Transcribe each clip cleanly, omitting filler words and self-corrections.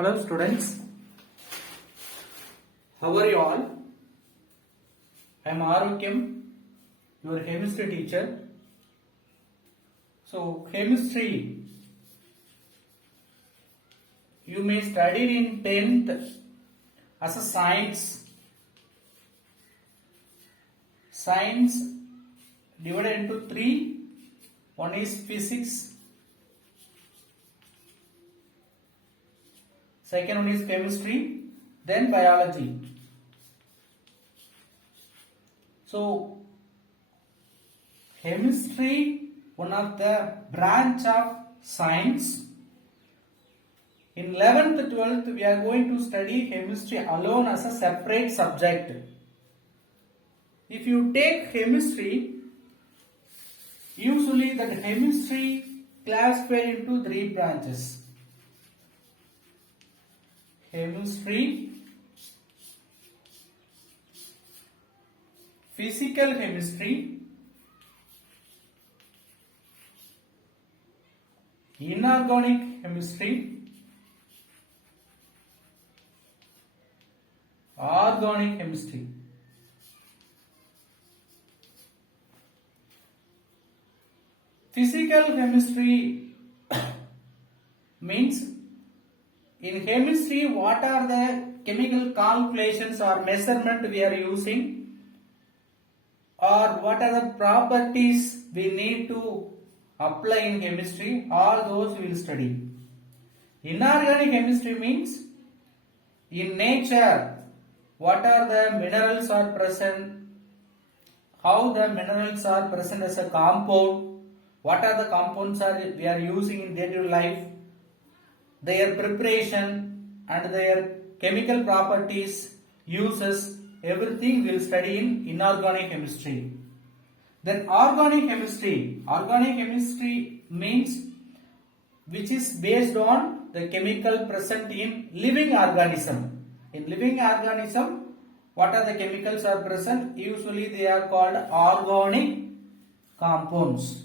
Hello students, how are you all? I am Arogyam, your chemistry teacher. So chemistry you may study in 10th as a science. Science divided into 3. One is physics, second one is chemistry, then biology. So chemistry, one of the branch of science. In 11th, 12th, we are going to study chemistry alone as a separate subject. If you take chemistry, usually that chemistry classified into 3 branches. Chemistry, physical chemistry, inorganic chemistry, organic chemistry. Physical chemistry means in chemistry what are the chemical calculations or measurement we are using, or what are the properties we need to apply in chemistry, all those we will study. Inorganic chemistry means in nature what are the minerals are present, how the minerals are present as a compound, what are the compounds we are using in day-to-day life, their preparation and their chemical properties, uses, everything we will study in inorganic chemistry. Then organic chemistry. Organic chemistry means which is based on the chemical present in living organism. In living organism, what are the chemicals are present? Usually they are called organic compounds.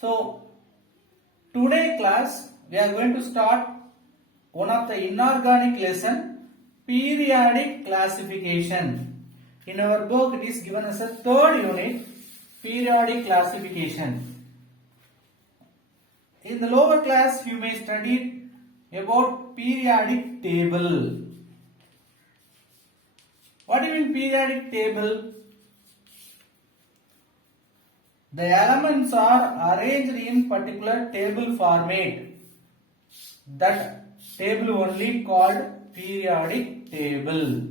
So today class we are going to start one of the inorganic lesson, periodic classification. In our book it is given as a 3rd unit, periodic classification. In the lower class you may study about periodic table. What do you mean periodic table? The elements are arranged in particular table format. That table only called periodic table.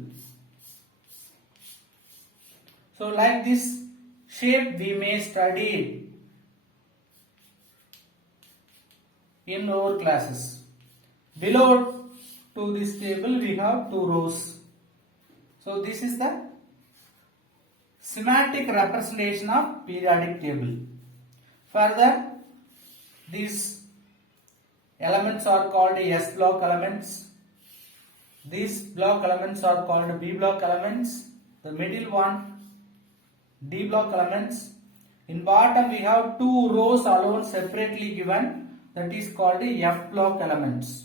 So like this shape we may study in lower classes. Below to this table we have 2 rows. So this is the schematic representation of periodic table. Further, these elements are called S block elements. These block elements are called B block elements. The middle one D block elements. In bottom we have 2 rows alone separately given, that is called F block elements.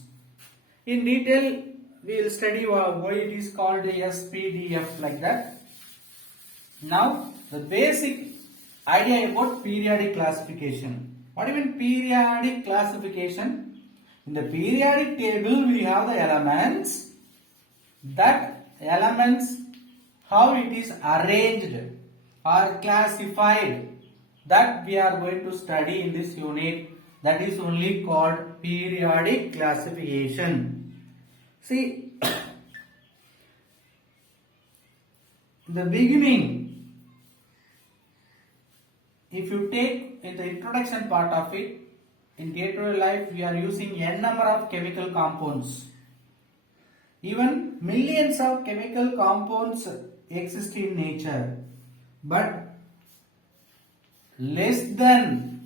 In detail we will study why it is called SPDF like that. Now the basic idea about periodic classification. What do you mean periodic classification? In the periodic table we have the elements. That elements, how it is arranged or classified, that we are going to study in this unit. That is only called periodic classification. See, in the beginning, if you take in the introduction part of it, in day-to-day life we are using n number of chemical compounds. Even millions of chemical compounds exist in nature, but less than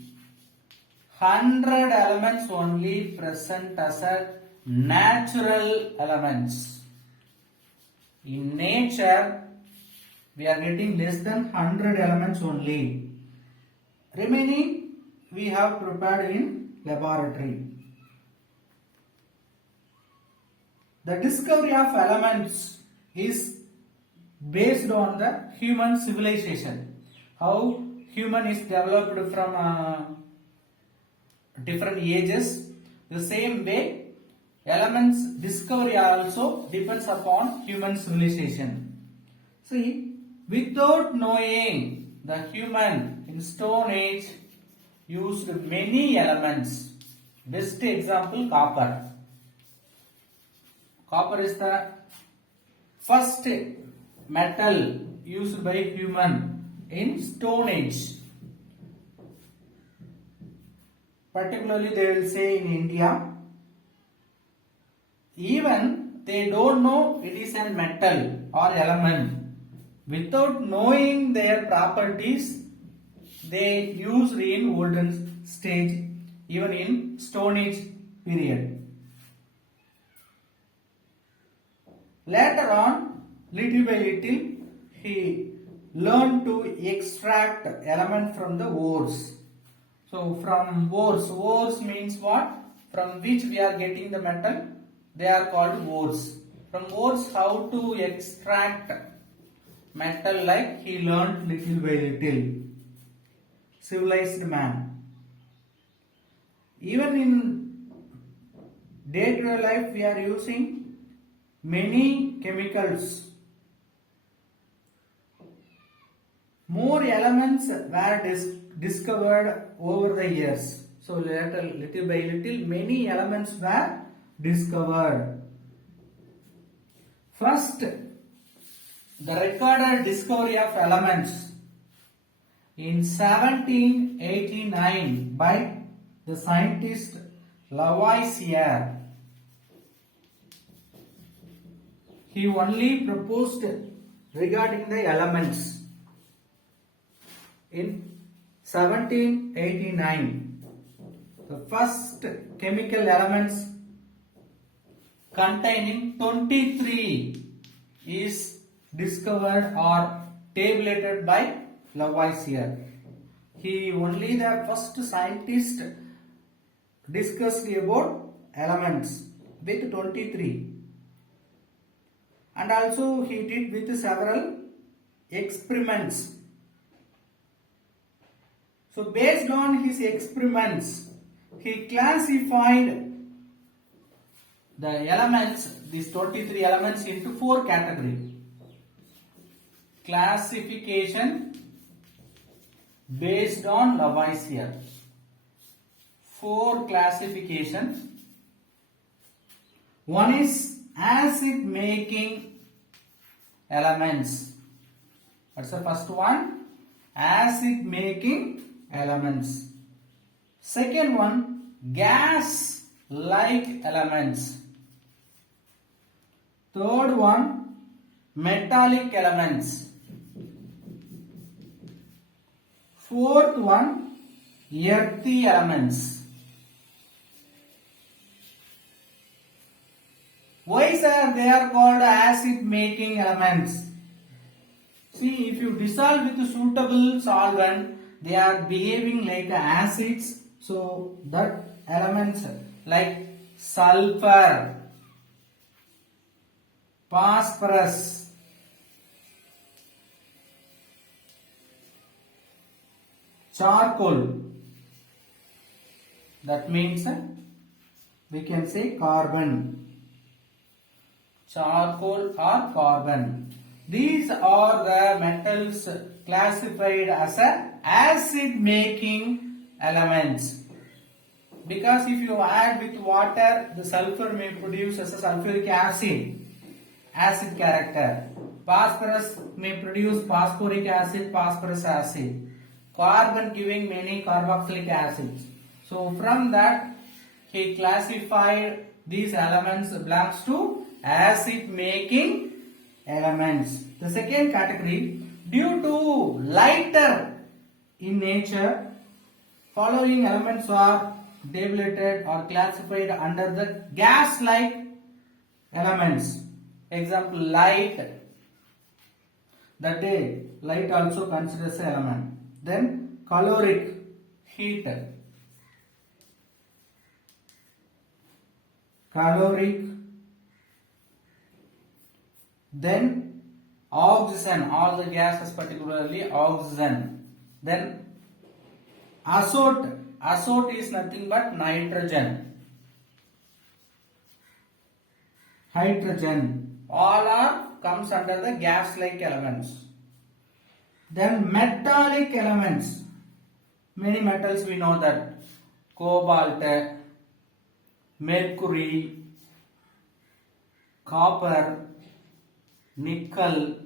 100 elements only present as a natural elements. In nature we are getting less than 100 elements only. Remaining we have prepared in laboratory. The discovery of elements is based on the human civilization. How human is developed from different ages. The same way, elements discovery also depends upon human civilization. See, without knowing, the human in Stone Age used many elements. Best example, copper. Copper is the first metal used by human in Stone Age. Particularly they will say in India. Even they don't know it is a metal or element. Without knowing their properties, they used in olden stage, even in Stone Age period. Later on, little by little, he learned to extract element from the ores. So from ores means what? From which we are getting the metal, they are called ores. From ores, how to extract metal, like he learned little by little. Civilized man. Even in day-to-day life, we are using many chemicals. More elements were discovered over the years. So little by little, many elements were discovered. First, the recorded discovery of elements in 1789 by the scientist Lavoisier. He only proposed regarding the elements in 1789. The first chemical elements containing 23 is discovered or tabulated by Lavoisier. He only the first scientist discussed about elements with 23. And also he did with several experiments. So based on his experiments, he classified the elements, these 23 elements, into 4 categories. Classification based on Lavoisier. 4 classifications. One is acid making elements. What's the first one? Acid making elements. Second one, gas like elements. Third one, metallic elements. Fourth one, earthy elements. Why, sir, they are called acid making elements? See, if you dissolve with a suitable solvent, they are behaving like acids. So that elements like sulfur, phosphorus, charcoal, that means we can say carbon. Charcoal or carbon. These are the metals classified as acid making elements. Because if you add with water, the sulfur may produce as a sulfuric acid, acid character. Phosphorus may produce phosphoric acid, phosphorus acid. Carbon giving many carboxylic acids. So from that, he classified these elements belongs to acid making elements. The second category, due to lighter in nature, following elements are tabulated or classified under the gas like elements. Example, light. That day, light also considers an element. Then caloric, heat. Caloric, then oxygen, all the gases particularly oxygen, then azote, azote is nothing but nitrogen, hydrogen, all are comes under the gas like elements. Then metallic elements, many metals we know that cobalt, mercury, copper, nickel,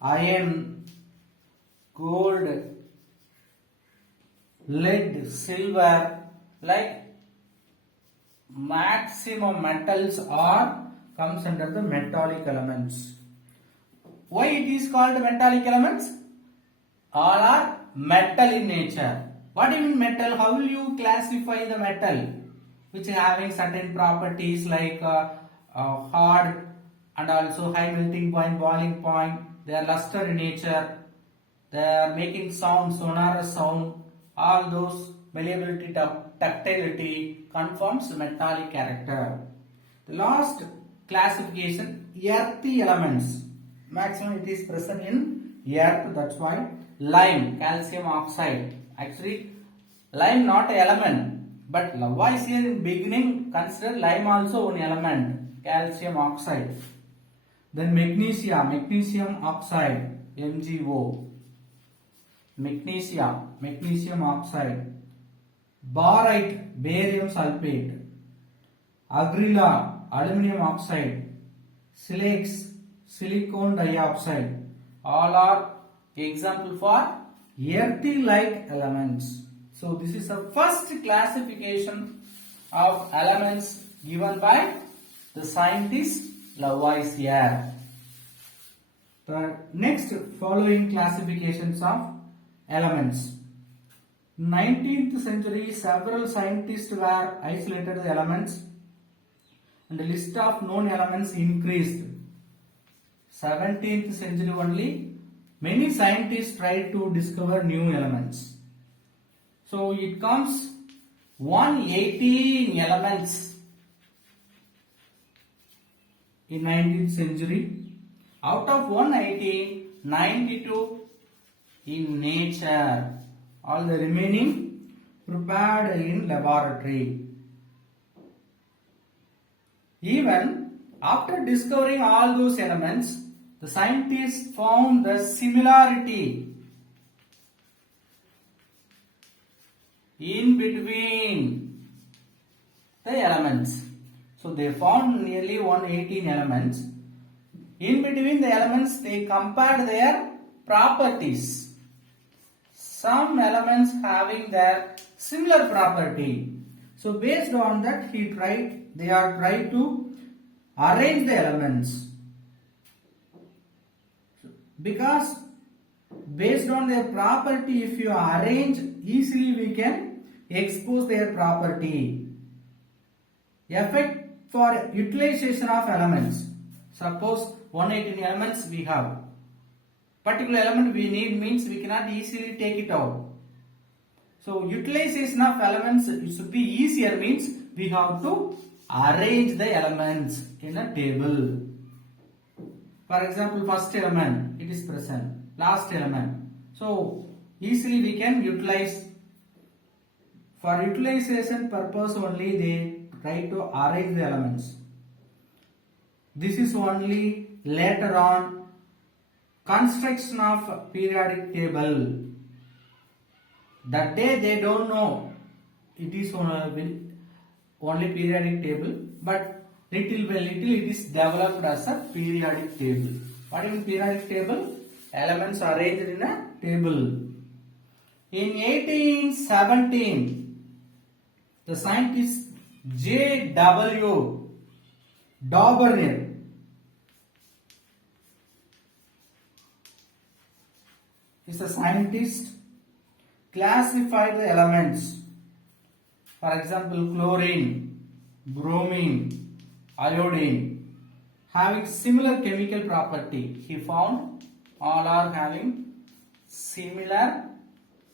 iron, gold, lead, silver, like maximum metals are comes under the metallic elements. Why it is called metallic elements? All are metal in nature. What do you mean metal? How will you classify the metal which is having certain properties like hard and also high melting point, boiling point? They are luster in nature. They are making sound, sonorous sound. All those malleability, ductility confirms metallic character. The last classification, earthy elements. Maximum it is present in earth. That's why lime, calcium oxide. Actually, lime not an element, but Lavoisier in beginning considered lime also an element, calcium oxide. Then magnesia, magnesium oxide, MgO. Magnesia, magnesium oxide. Barite, barium sulfate. Agrilla, aluminum oxide. Silex, silicon dioxide. All are example for earthy like elements. So this is the first classification of elements given by the scientist Lavoisier. The next following classifications of elements. 19th century, several scientists were isolated the elements and the list of known elements increased. 17th century only, many scientists tried to discover new elements. So it comes 118 elements in 19th century. Out of 118, 92 in nature. All the remaining prepared in laboratory. Even after discovering all those elements, the scientists found the similarity in between the elements. So they found nearly 118 elements. In between the elements, they compared their properties. Some elements having their similar property. So based on that, they are trying to arrange the elements. Because based on their property, if you arrange, easily we can expose their property. Effect for utilization of elements. Suppose 118 elements we have. Particular element we need means we cannot easily take it out. So utilization of elements should be easier means we have to arrange the elements in a table. For example, first element it is present, last element. So easily we can utilize. For utilization purpose only they try to arrange the elements. This is only later on construction of periodic table. That day they don't know it is only periodic table, but little by little it is developed as a periodic table. What is periodic table? Elements arranged in a table. In 1817, the scientist J.W. Daubernier is a scientist classified the elements. For example, chlorine, bromine, iodine having similar chemical property. He found all are having similar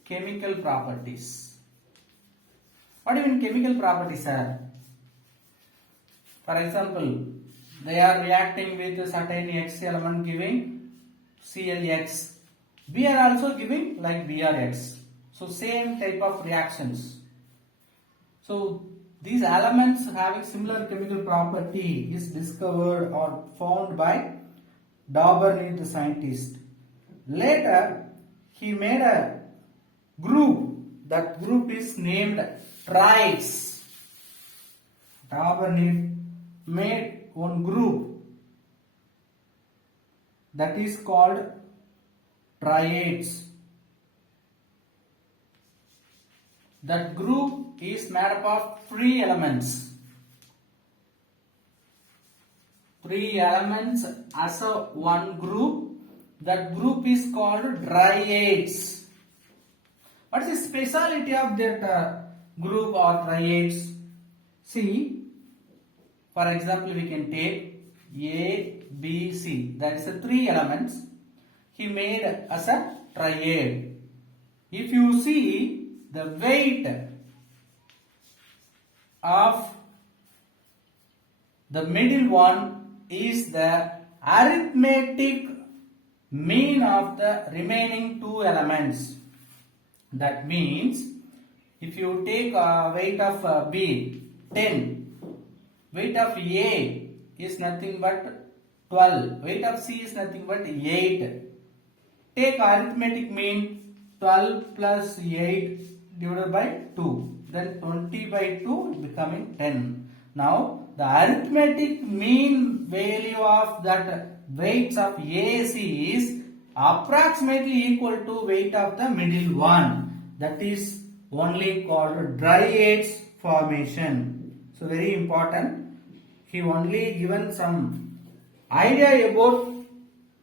chemical properties. What do you mean chemical properties, sir? For example, they are reacting with a certain X element giving ClX. We are also giving like BrX. So same type of reactions. So these elements having similar chemical property is discovered or found by Daubernet the scientist. Later he made a group. That group is named triates. Daubernet made one group that is called triates. That group is made up of 3 elements. 3 elements as a one group. That group is called triates. What is the speciality of that group or triates? See, for example, we can take A, B, C. That is the 3 elements. He made as a triad. If you see the weight of the middle one is the arithmetic mean of the remaining 2 elements. That means if you take weight of B 10, weight of A is nothing but 12, weight of C is nothing but 8. Take arithmetic mean 12 plus 8 divided by 2, then 20 by 2 becoming 10. Now the arithmetic mean value of that weights of AC is approximately equal to weight of the middle one. That is only called triates formation. So very important. He only given some idea about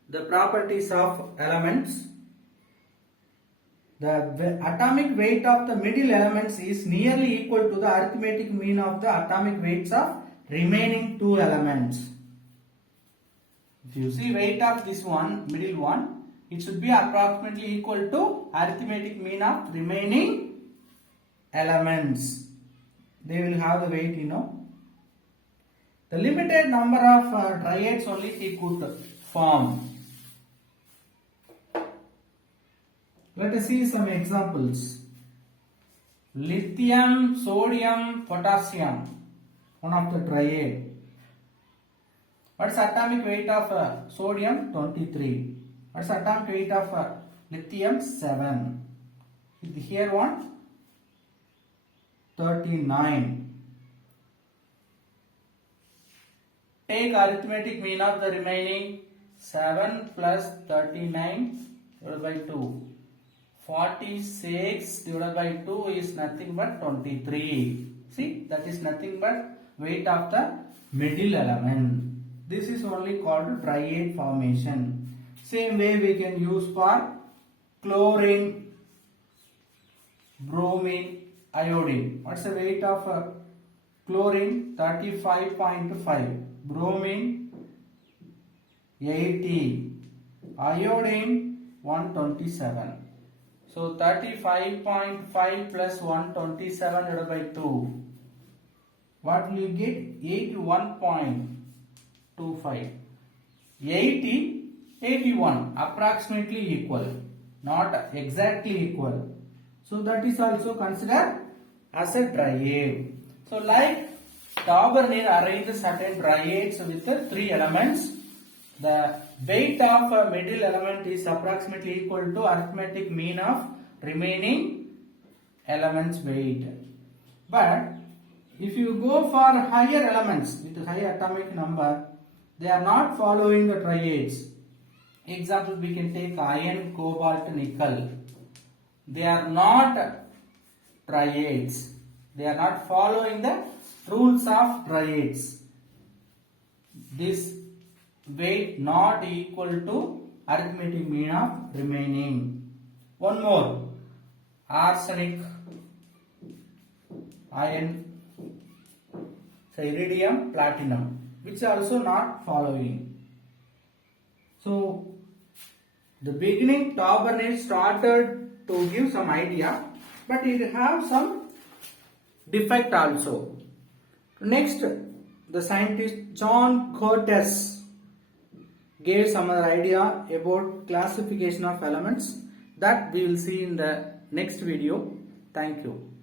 the properties of elements. The atomic weight of the middle elements is nearly equal to the arithmetic mean of the atomic weights of remaining 2 elements. If you see weight of this one, middle one, it should be approximately equal to arithmetic mean of remaining elements. They will have the weight, The limited number of triads only he could form. Let us see some examples. Lithium, sodium, potassium, one of the triad. What is atomic weight of sodium? 23. What is atomic weight of lithium? 7. Here one? 39. Take arithmetic mean of the remaining 7 plus 39 divided by 2. 46 divided by 2 is nothing but 23. See, that is nothing but weight of the middle element. This is only called triad formation. Same way we can use for chlorine, bromine, iodine. What's the weight of chlorine? 35.5. Bromine 80. Iodine 127. So 35.5 plus 127 divided by 2. What will you get? 81.25. 80, 81 approximately equal, not exactly equal. So that is also considered as a triad. So like Daubernet arranged certain triads with the 3 elements. The weight of a middle element is approximately equal to arithmetic mean of remaining elements weight. But if you go for higher elements with high atomic number, they are not following the triads. Example, we can take iron, cobalt, nickel. They are not triads. They are not following the rules of triads. This weight not equal to arithmetic mean of remaining. One more. Arsenic, iron, iridium, platinum, which also not following. So the beginning Daubernet started to give some idea, but it have some defect also. Next, the scientist John Curtis gave some other idea about classification of elements that we will see in the next video. Thank you.